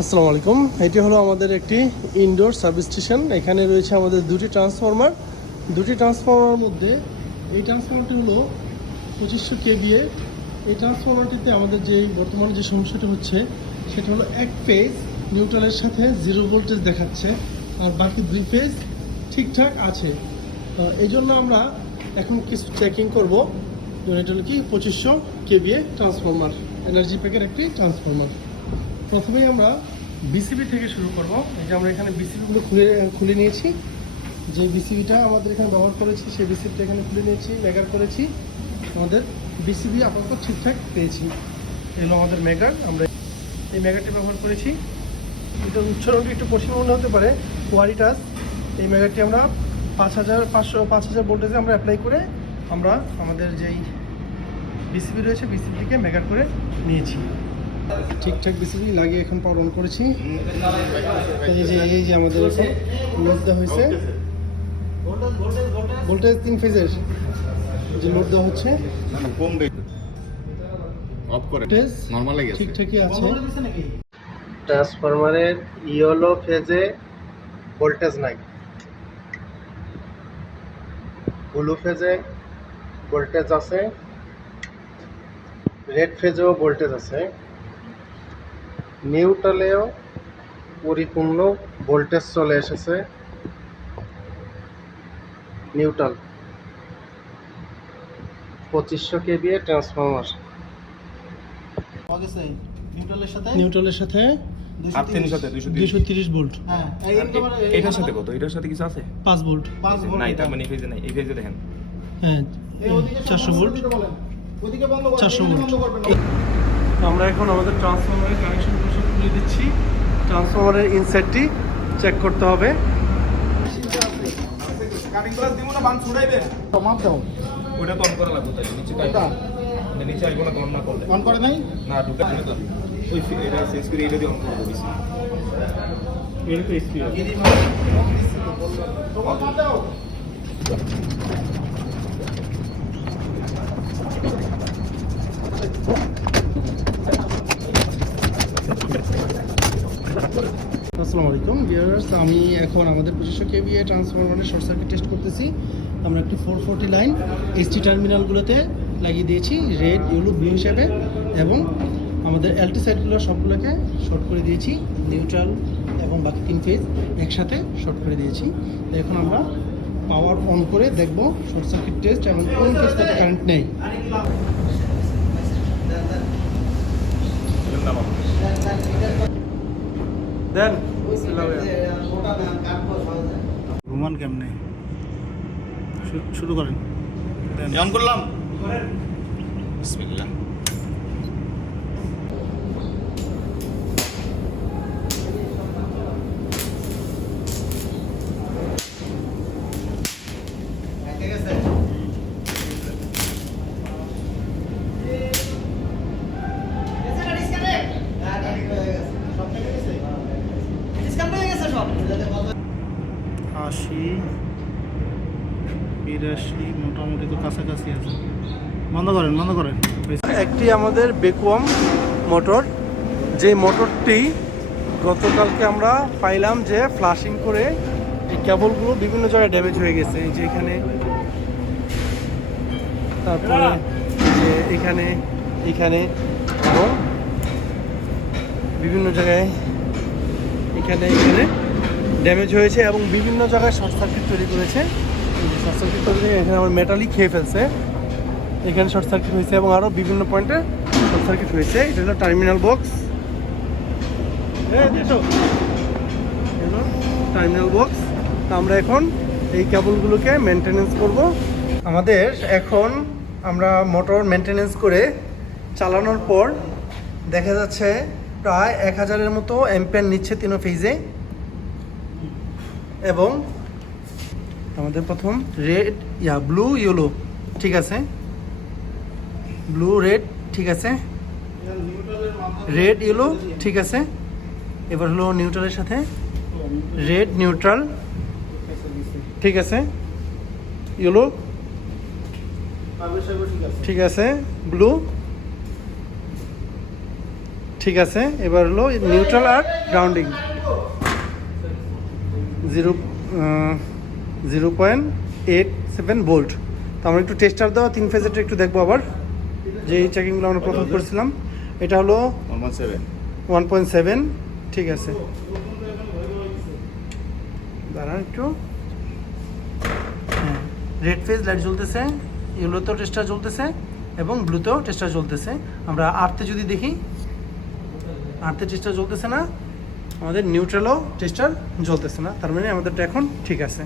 আসসালামু আলাইকুম। এটি হলো আমাদের একটি ইনডোর সাব স্টেশন। এখানে রয়েছে আমাদের দুটি ট্রান্সফরমার মধ্যে এই ট্রান্সফরমারটি হলো 2500 কেভিএ। এই ট্রান্সফরমারটিতে আমাদের যে বর্তমানে যে সমস্যাটা হচ্ছে সেটা হলো এক ফেজ নিউট্রালের সাথে 0 ভোল্টেজ দেখাচ্ছে, আর বাকি 2 ফেজ ঠিকঠাক আছে। এই জন্য আমরা এখন কিছু চেকিং করব। এটা হলো কি 2500 কেভিএ ট্রান্সফরমার, এনার্জি প্যাকের একটি ট্রান্সফরমার। প্রথমেই আমরা বিসিবি থেকে শুরু করব। এই যে আমরা এখানে বিসিবিগুলো খুলে নিয়েছি। যে বিসিবিটা আমাদের এখানে ব্যবহার করেছি সেই বিসিবিটা এখানে খুলে নিয়েছি, মেগার করেছি। আমাদের বিসিবি আপাতত ঠিকঠাক পেয়েছি। এগুলো আমাদের মেগার, আমরা এই মেগারটি ব্যবহার করেছি। এটা উচ্চারণটি একটু কঠিন মনে হতে পারে, কোয়ালিটাস। এই মেগারটি আমরা 5000 ভোল্টেজে আমরা অ্যাপ্লাই করে আমরা আমাদের যেই বিসিবি রয়েছে বিসিবিটিকে মেগার করে নিয়েছি। ঠিকঠাক বিসিবি লাগিয়ে এখন পাওয়ার অন করেছি। এই যে আমাদের এখন লোড দেওয়া হয়েছে, ভোল্টেজ 3 ফেজের যে লোড দেওয়া হচ্ছে ঠিকঠাকই আছে। ট্রান্সফরমারের ইয়েলো ফেজে ভোল্টেজ নাই, ব্লু ফেজে ভোল্টেজ আছে, রেড ফেজেও ভোল্টেজ আছে, নিউট্রালেও পরিপূর্ণ ভোল্টেজ চলে এসেছে। Neutral 2500 KVA transformer. নিউট্রালের সাথে 230 ভোল্ট। হ্যাঁ, এটার সাথে কত? এটার সাথে কিছু আছে? 5 ভোল্ট নাই, তার মানে এই ফেজে নাই। এই ফেজে দেখেন, হ্যাঁ 400 ভোল্ট। 400 ভোল্ট। আমরা এখন আমাদের ট্রান্সফরমারের কানেকশনগুলো সব খুলে দিচ্ছি। ট্রান্সফরমারের ইনসাইডটি চেক করতে হবে। কাটিং গ্লাস দিমু না বান ছুড়াইবেন? মাপ দাও। ওটা তো অন করা লাগবে, তাই নিচে কাটা নিচে আইবো না, অন না করলে। অন করে নাই না, ঢুকা দিলে তো ওই এটা সেন্স করে এটা দিয়ে অন করে দিছি। এর তো এসপি তোমার মাপ দাও। আসসালামু আলাইকুম ভিউয়ার্স, আমি এখন আমাদের 2500 কেভিএ ট্রান্সফরমারের শর্ট সার্কিট টেস্ট করতেছি। আমরা একটি 440 লাইন এসটি টার্মিনালগুলোতে লাগিয়ে দিয়েছি রেড, ইয়েলো, ব্লু হিসেবে, এবং আমাদের এলটি সাইডগুলো সবগুলোকে শর্ট করে দিয়েছি। নিউট্রাল এবং বাকি 3 ফেজ একসাথে শর্ট করে দিয়েছি। এখন আমরা পাওয়ার অন করে দেখব শর্ট সার্কিট টেস্ট এবং কোন ফেজটাতে কারেন্ট নেই। দেন ঘুমান কেমনে শুরু করেন। অন করলাম, বিসমিল্লাহ। আশি 82 মোটামুটি তো কাছাকাছি আছে। বন্ধ করেন। একটি আমাদের বেকুয়াম মোটর, যে মোটরটি গতকালকে আমরা পাইলাম যে ফ্লাশিং করে এই কেবলগুলো বিভিন্ন জায়গায় ড্যামেজ হয়ে গেছে। এই যে এখানে, তারপরে যে এখানে এবং বিভিন্ন জায়গায় এখানে ড্যামেজ হয়েছে এবং বিভিন্ন জায়গায় শর্ট সার্কিট তৈরি করেছে। শর্ট সার্কিট তৈরি করে এখানে আমার মেটালই খেয়ে ফেলছে। এখানে শর্ট সার্কিট হয়েছে এবং আরও বিভিন্ন পয়েন্টে শর্ট সার্কিট হয়েছে। এটা হলো টার্মিনাল বক্স। Terminal box. আমরা এখন এই কেবলগুলোকে মেনটেনেন্স করব। আমাদের এখন আমরা মোটর মেনটেনেন্স করে চালানোর পর দেখা যাচ্ছে প্রায় 1000-এর মতো অ্যাম্পিয়ার নিচ্ছে 3 ফেজে। এবং আমাদের প্রথম রেড ব্লু ইয়েলো ঠিক আছে, ব্লু রেড ঠিক আছে, রেড ইয়েলো ঠিক আছে। এবার হলো নিউট্রালের সাথে রেড, নিউট্রাল ঠিক আছে, ইয়েলো ঠিক আছে, ব্লু ঠিক আছে, এবার হলো নিউট্রাল আর গ্রাউন্ডিং 0.87 ভোল্ট। তো আমরা একটু টেস্টার দেওয়া 3 ফেজেরটা একটু দেখবো আবার, যে এই চেকিংগুলো আমরা প্রথম করেছিলাম। এটা হলো 1.7, ঠিক আছে। দাঁড়ান একটু, হ্যাঁ রেড ফেজ লাইট জ্বলতেছে, ইয়েলোতেও টেস্টার জ্বলতেছে এবং ব্লুতেও টেস্টার জ্বলতেছে। আমরা আর্থে যদি দেখি, আর্থে টেস্টার জ্বলতেছে না, আমাদের নিউট্রালও টেস্টার জ্বলতেছে না, তার মানে আমাদেরটা এখন ঠিক আছে।